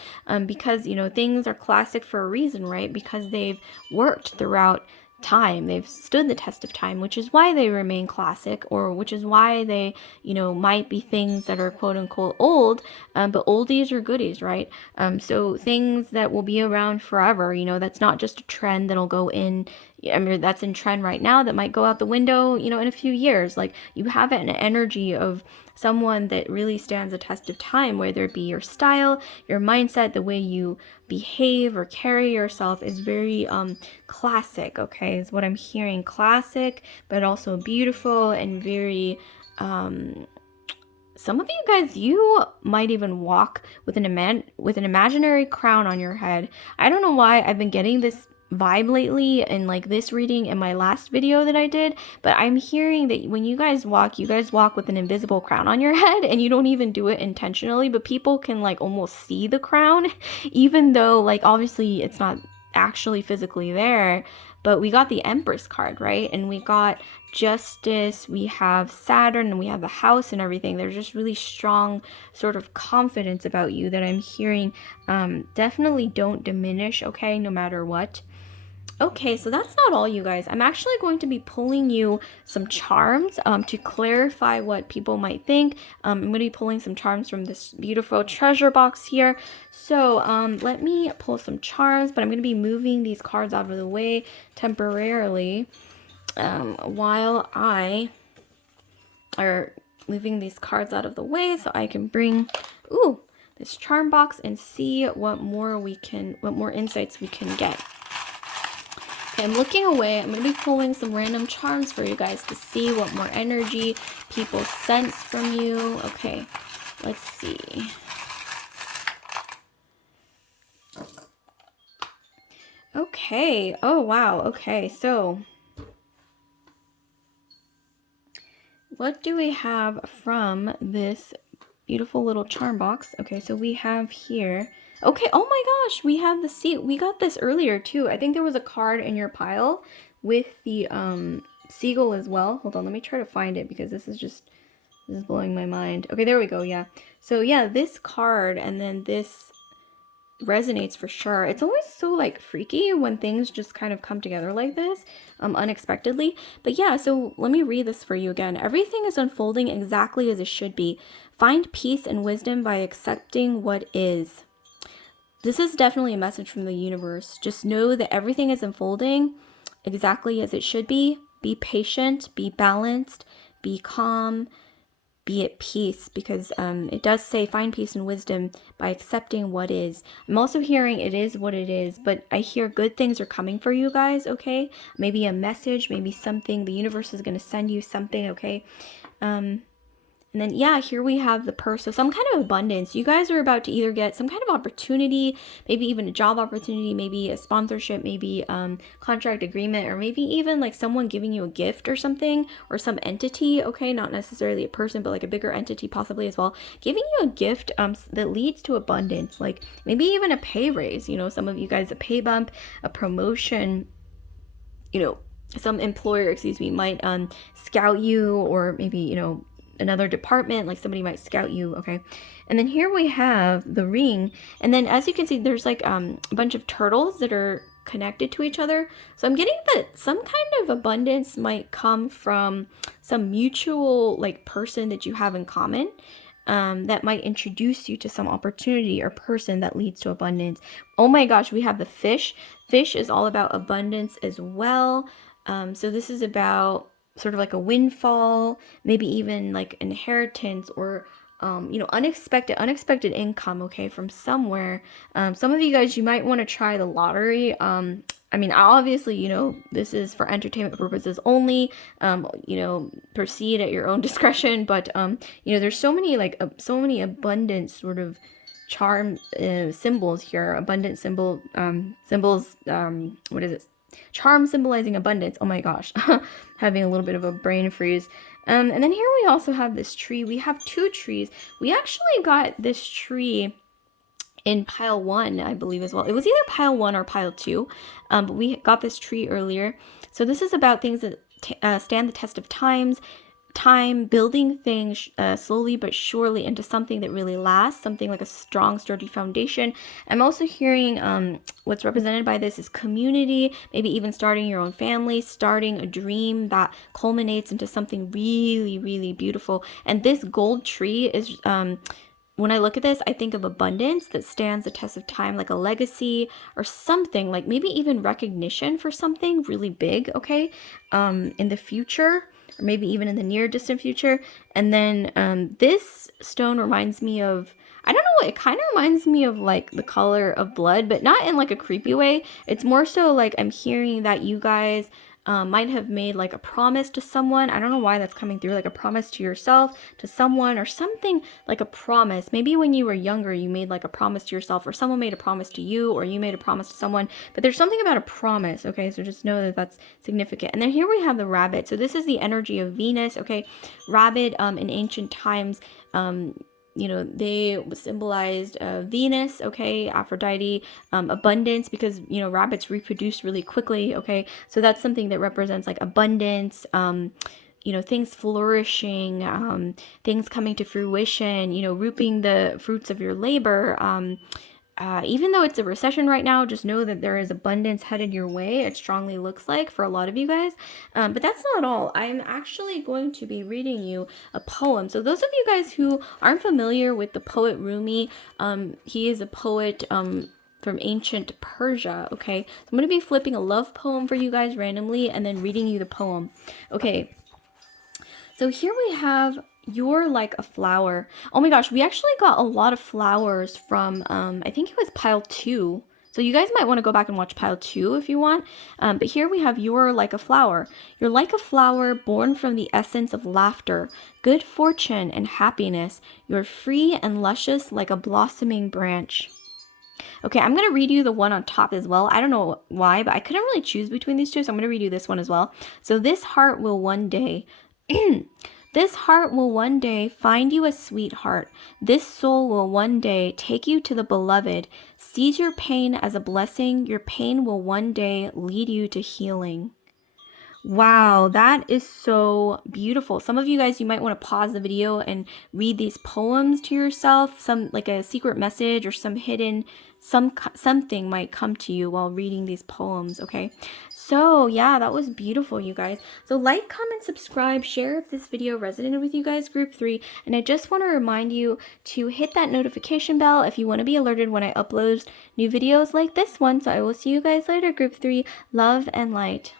because things are classic for a reason, right? Because they've worked throughout time. They've stood the test of time, which is why they remain classic, or which is why they, might be things that are quote unquote old, but oldies are goodies, right? So things that will be around forever, that's not just a trend that'll go in. I mean, that's in trend right now that might go out the window, in a few years. Like you have an energy of someone that really stands the test of time, whether it be your style, your mindset, the way you behave or carry yourself is very classic, okay, is what I'm hearing. Classic, but also beautiful and very some of you guys, you might even walk with an imaginary crown on your head. I don't know why I've been getting this vibe lately in like this reading in my last video that I did, but I'm hearing that when you guys walk with an invisible crown on your head, and you don't even do it intentionally, but people can like almost see the crown even though like obviously it's not actually physically there. But we got the Empress card, right? And we got Justice, we have Saturn, and we have the house and everything. There's just really strong sort of confidence about you that I'm hearing. Definitely don't diminish, okay, no matter what. Okay, so that's not all, you guys. I'm actually going to be pulling you some charms to clarify what people might think. I'm going to be pulling some charms from this beautiful treasure box here. So let me pull some charms, but I'm going to be moving these cards out of the way temporarily while I are moving these cards out of the way so I can bring this charm box and see what more insights we can get. I'm looking away. I'm going to be pulling some random charms for you guys to see what more energy people sense from you. Okay, let's see. Okay. Oh, wow. Okay, so what do we have from this beautiful little charm box? Okay, so we have here... Okay, oh my gosh, we have the seat. We got this earlier too. I think there was a card in your pile with the seagull as well. Hold on, let me try to find it because this is blowing my mind. Okay, there we go, yeah. So yeah, this card and then this resonates for sure. It's always so like freaky when things just kind of come together like this unexpectedly. But yeah, so let me read this for you again. Everything is unfolding exactly as it should be. Find peace and wisdom by accepting what is. This is definitely a message from the universe. Just know that everything is unfolding exactly as it should be. Be patient, be balanced, be calm, be at peace, because it does say find peace and wisdom by accepting what is. I'm also hearing it is what it is, but I hear good things are coming for you guys, okay? Maybe a message, maybe something. The universe is going to send you something, okay? And then, yeah, here we have the purse. So some kind of abundance. You guys are about to either get some kind of opportunity, maybe even a job opportunity, maybe a sponsorship, maybe contract agreement, or maybe even like someone giving you a gift or something, or some entity, okay? Not necessarily a person, but like a bigger entity possibly as well, giving you a gift that leads to abundance, like maybe even a pay raise. Some of you guys, a pay bump, a promotion, some employer, might scout you, or maybe, another department, like somebody might scout you, okay? And then here we have the ring, and then as you can see, there's like a bunch of turtles that are connected to each other. So I'm getting that some kind of abundance might come from some mutual like person that you have in common, that might introduce you to some opportunity or person that leads to abundance. Oh my gosh, we have the fish. Fish is all about abundance as well. So this is about sort of like a windfall, maybe even like inheritance, or unexpected income, okay, from somewhere. Some of you guys, you might want to try the lottery. I mean, obviously, this is for entertainment purposes only. Proceed at your own discretion. But there's so many so many abundance sort of charm symbols here. Abundant symbols. What is it? Charm symbolizing abundance. Oh my gosh, having a little bit of a brain freeze. And then here we also have this tree. We have two trees. We actually got this tree in pile 1, I believe, as well. It was either pile 1 or pile 2, but we got this tree earlier. So this is about things that stand the test of time, building things slowly but surely into something that really lasts, something like a strong, sturdy foundation. I'm also hearing what's represented by this is community, maybe even starting your own family, starting a dream that culminates into something really, really beautiful. And this gold tree is when I look at this, I think of abundance that stands the test of time, like a legacy or something, like maybe even recognition for something really big, okay, in the future, or maybe even in the near distant future. And then this stone reminds me of, I don't know what, it kind of reminds me of like the color of blood, but not in like a creepy way. It's more so like I'm hearing that you guys might have made like a promise to someone. I don't know why that's coming through, like a promise to yourself, to someone, or something like a promise. Maybe when you were younger, you made like a promise to yourself, or someone made a promise to you, or you made a promise to someone. But there's something about a promise, okay? So just know that that's significant. And then here we have the rabbit. So this is the energy of Venus, okay? Rabbit in ancient times, they symbolized Venus, okay, Aphrodite, abundance, because rabbits reproduce really quickly, okay, so that's something that represents like abundance, things flourishing, things coming to fruition, reaping the fruits of your labor. Even though it's a recession right now, just know that there is abundance headed your way. It strongly looks like for a lot of you guys. But that's not all. I'm actually going to be reading you a poem. So those of you guys who aren't familiar with the poet Rumi, he is a poet from ancient Persia, okay? So I'm going to be flipping a love poem for you guys randomly and then reading you the poem. Okay. So here we have You're Like a Flower. Oh my gosh, we actually got a lot of flowers from, I think it was pile 2. So you guys might want to go back and watch pile 2 if you want. But here we have You're Like a Flower. You're like a flower born from the essence of laughter, good fortune, and happiness. You're free and luscious like a blossoming branch. Okay, I'm going to read you the one on top as well. I don't know why, but I couldn't really choose between these two, so I'm going to read you this one as well. So this heart will one day... This heart will one day find you a sweetheart. This soul will one day take you to the beloved. Seize your pain as a blessing. Your pain will one day lead you to healing. Wow, that is so beautiful. Some of you guys, you might want to pause the video and read these poems to yourself. Some like a secret message or some hidden something might come to you while reading these poems, okay? So yeah, that was beautiful, you guys. So like, comment, subscribe, share if this video resonated with you guys, group 3. And I just want to remind you to hit that notification bell if you want to be alerted when I upload new videos like this one. So I will see you guys later, group 3. Love and light.